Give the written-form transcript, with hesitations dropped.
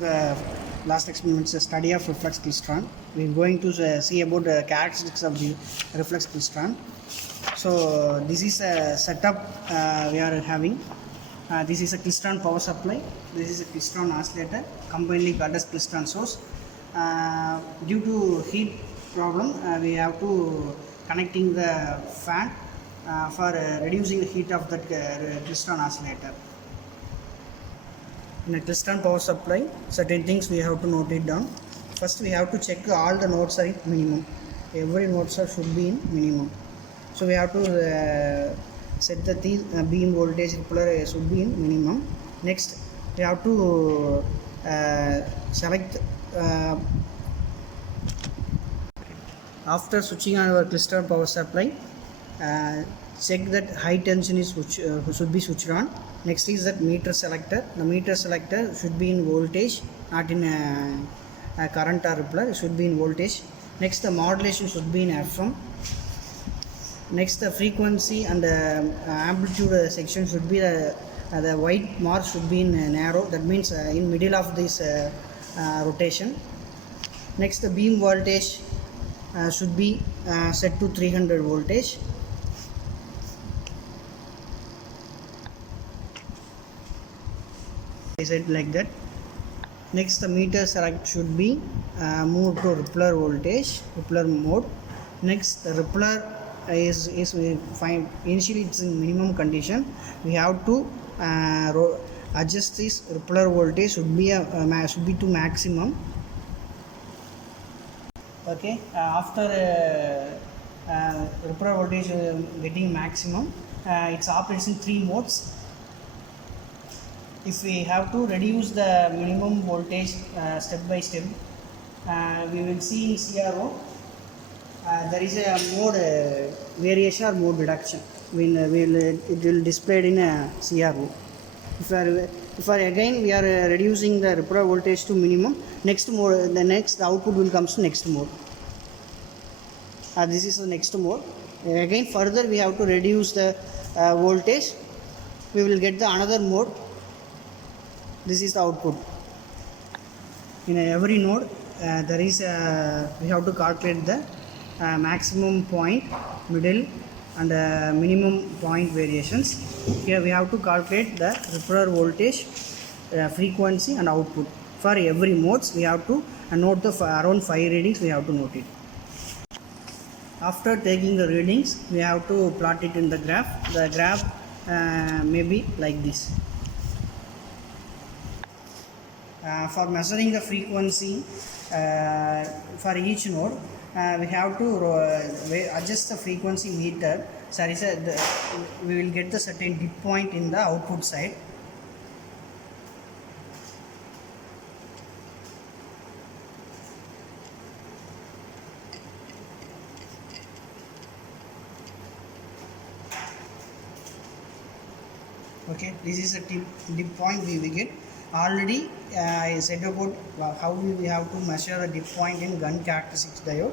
The last experiment is a study of reflex clystron. We are going to see about the characteristics of the reflex clystron. So this is a setup we are having. This is a clystron power supply. This is a clystron oscillator, combinedly called as clystron source. Due to heat problem, we have to connecting the fan for reducing the heat of that clystron oscillator. In a clystron power supply, certain things we have to note it down. First, we have to check all the nodes are in minimum. Every node should be in minimum. So we have to set the beam voltage rippler should be in minimum. Next, we have to select after switching on our clystron power supply. Check that high tension is should be switched on. Next is that meter selector. The meter selector should be in voltage, not in a current or rippler. It should be in voltage. Next, the modulation should be in FM. Next, the frequency and the amplitude section should be the white mark should be in narrow. That means in middle of this rotation. Next, the beam voltage should be set to 300 voltage. I said like that. Next, the meter select should be moved to rippler voltage, rippler mode. Next, the rippler is we find initially it's in minimum condition. We have to adjust this rippler voltage should be to maximum. Okay, after rippler voltage getting maximum, it operates in 3 modes. If we have to reduce the minimum voltage step by step, we will see in CRO there is a mode variation or mode reduction. It will display in a CRO. If again we are reducing the rippler voltage to minimum, next mode, the output will come to next mode. This is the next mode. Again further we have to reduce the voltage. We will get the another mode. This is the output. In every node, there is we have to calculate the maximum point, middle, and minimum point variations. Here we have to calculate the rippler voltage, frequency, and output. For every modes, we have to note the around 5 readings. We have to note it. After taking the readings, we have to plot it in the graph. The graph may be like this. For measuring the frequency for each node, we have to adjust the frequency meter. We will get the certain dip point in the output side. Okay, this is a dip point we will get. Already I said about how we have to measure the dip point in gun characteristics diode.